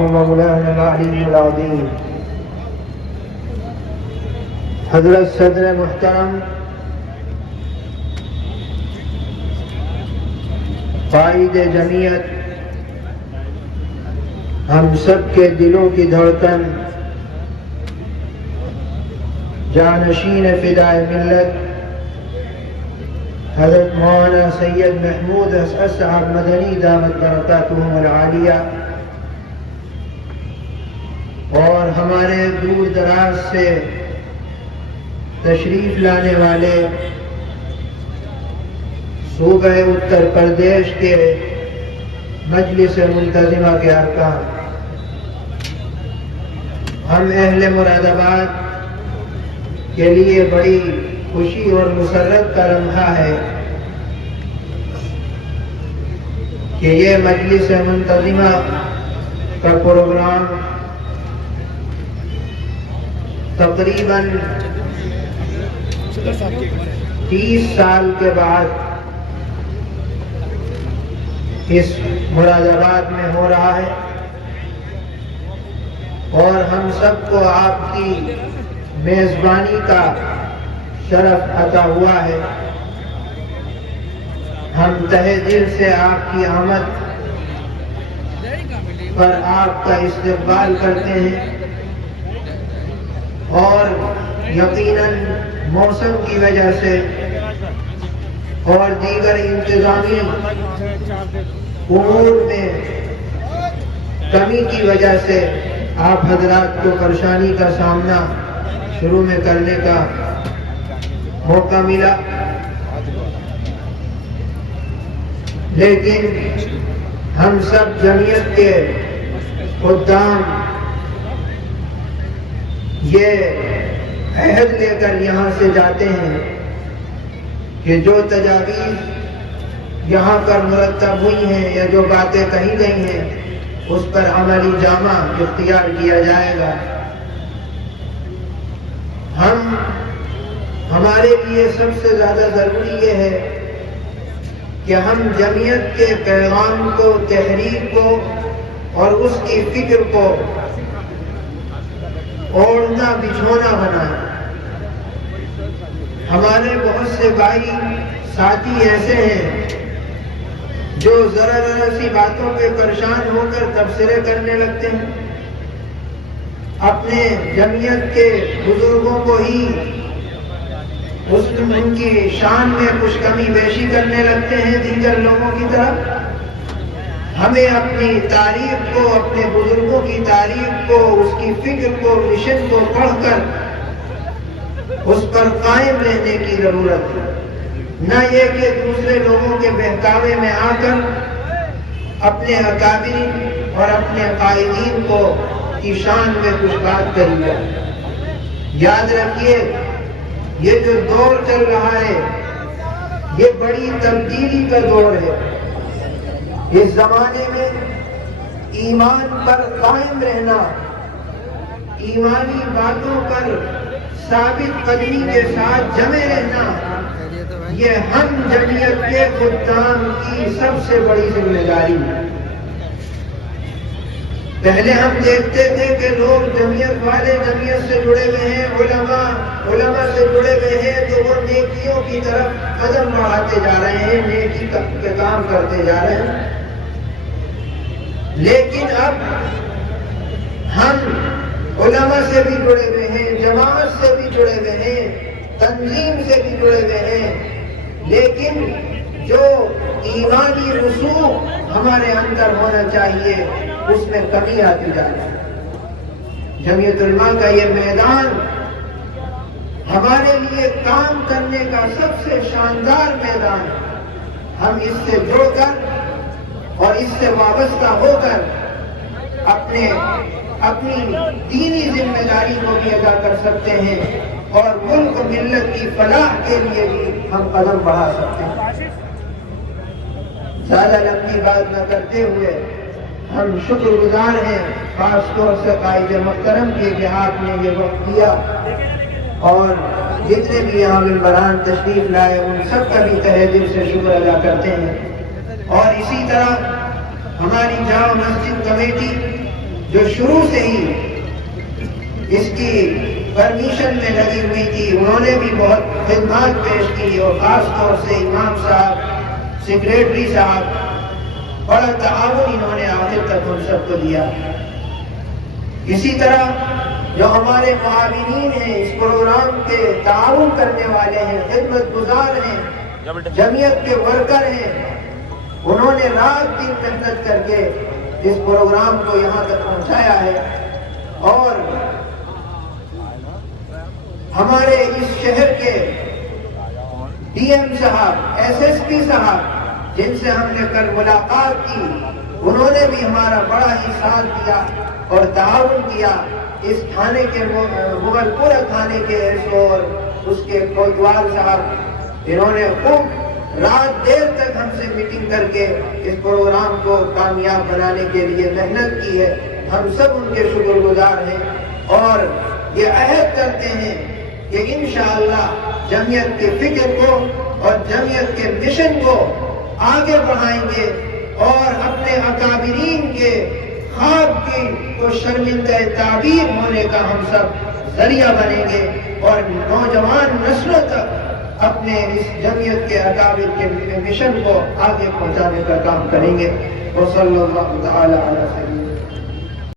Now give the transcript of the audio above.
مولانا العلی العظیم حضرت صدر محترم قائد جمعیت، ہم سب کے دلوں کی دھڑکن، جانشین فدائے ملت حضرت مولانا سید محمود اسعد صاحب مدنی دامت برکاتہم العالیہ، اور ہمارے دور دراز سے تشریف لانے والے صوبہ اتر پردیش کے مجلس منتظمہ کے ارکان، ہم اہل مراد آباد کے لیے بڑی خوشی اور مسرت کا لمحہ ہے کہ یہ مجلس منتظمہ کا پروگرام تقریباً 30 سال کے بعد اس مراد آباد میں ہو رہا ہے، اور ہم سب کو آپ کی میزبانی کا شرف عطا ہوا ہے۔ ہم تہہ دل سے آپ کی آمد پر آپ کا استقبال کرتے ہیں، اور یقیناً موسم کی وجہ سے اور دیگر انتظامی امور میں کمی کی وجہ سے آپ حضرات کو پریشانی کا سامنا شروع میں کرنے کا موقع ملا، لیکن ہم سب جمعیت کے خدام یہ عہد لے کر یہاں سے جاتے ہیں کہ جو تجاویز یہاں پر مرتب ہوئی ہیں یا جو باتیں کہی گئی ہیں اس پر عملی جامہ اختیار کیا جائے گا۔ ہمارے لیے سب سے زیادہ ضروری یہ ہے کہ ہم جمعیت کے پیغام کو، تحریک کو اور اس کی فکر کو اوڑھنا بچھونا بنائیں۔ ہمارے بہت سے بھائی ساتھی ایسے ہیں جو ذرا سی باتوں پہ پریشان ہو کر تبصرے کرنے لگتے ہیں، اپنے جمعیت کے بزرگوں کو ہی ان کی شان میں کچھ کمی بیشی کرنے لگتے ہیں دیگر لوگوں کی طرف۔ ہمیں اپنی تاریخ کو، اپنے بزرگوں کی تاریخ کو، اس کی فکر کو، مشن کو پڑھ کر اس پر قائم رہنے کی ضرورت ہے، نہ یہ کہ دوسرے لوگوں کے بہکاوے میں آ کر اپنے اکابرین اور اپنے قائدین کو کی شان میں کچھ بات کری جائے۔ یاد رکھیے، یہ جو دور چل رہا ہے یہ بڑی تبدیلی کا دور ہے۔ اس زمانے میں ایمان پر قائم رہنا، ایمانی باتوں پر ثابت قدمی کے ساتھ جمے رہنا، یہ ہم جمعیت کے خدام کی سب سے بڑی ذمہ داری ہے۔ پہلے ہم دیکھتے تھے کہ لوگ جمعیت والے جمعیت سے جڑے ہوئے ہیں، علماء سے جڑے ہوئے ہیں، تو وہ نیکیوں کی طرف قدم بڑھاتے جا رہے ہیں، نیکی کے کام کرتے جا رہے ہیں۔ لیکن اب ہم علماء سے بھی جڑے ہوئے ہیں، جماعت سے بھی جڑے ہوئے ہیں، تنظیم سے بھی جڑے ہوئے ہیں، لیکن جو ایمانی رسوخ ہمارے اندر ہونا چاہیے اس میں کمی آتی جا رہی ہے۔ جمعیت علماء کا یہ میدان ہمارے لیے کام کرنے کا سب سے شاندار میدان ہے۔ ہم اس سے جڑ کر اور اس سے وابستہ ہو کر اپنی دینی ذمہ داری کو بھی ادا کر سکتے ہیں، اور ملک ملت کی فلاح کے لیے بھی ہم قدم بڑھا سکتے ہیں۔ زیادہ لمبی بات نہ کرتے ہوئے ہم شکر گزار ہیں خاص طور سے قائد محترم کے کہ آپ نے یہ وقت دیا، اور جتنے بھی یہاں ممبران تشریف لائے ان سب کا بھی تہہ دل سے شکر ادا کرتے ہیں۔ اور اسی طرح ہماری جامع مسجد کمیٹی جو شروع سے ہی اس کی پرمیشن میں لگی ہوئی تھی، انہوں نے بھی بہت خدمات پیش کی، اور خاص طور سے امام صاحب، سیکریٹری صاحب، بڑا تعاون انہوں نے آخر تک ہم سب کو دیا۔ اسی طرح جو ہمارے معاونین ہیں، اس پروگرام کے تعاون کرنے والے ہیں، خدمت گزار ہیں، جمعیت کے ورکر ہیں، انہوں نے رات دن محنت کر کے اس پروگرام کو یہاں تک پہنچایا ہے۔ اور ہمارے اس شہر کے ڈی ایم صاحب، ایس ایس پی صاحب، جن سے ہم نے کل ملاقات کی، انہوں نے بھی ہمارا بڑا ہی ساتھ دیا اور تعاون کیا۔ اس تھانے کے مغل پورہ تھانے کے ایس او اور اس کے کوتوال صاحب، انہوں نے خوب رات دیر تک ہم سے میٹنگ کر کے اس پروگرام کو کامیاب بنانے کے لیے محنت کی ہے۔ ہم سب ان کے شکر گزار ہیں، اور یہ عہد کرتے ہیں کہ انشاءاللہ جمعیت کے فکر کو اور جمعیت کے مشن کو آگے بڑھائیں گے، اور اپنے اکابرین کے خواب کی کو شرمندہ تعبیر ہونے کا ہم سب ذریعہ بنیں گے، اور نوجوان نسلوں تک اپنے اس جمعیت کے اکابر کے مشن کو آگے پہنچانے کا کام کریں گے۔ وصلی اللہ تعالی علی سیدنا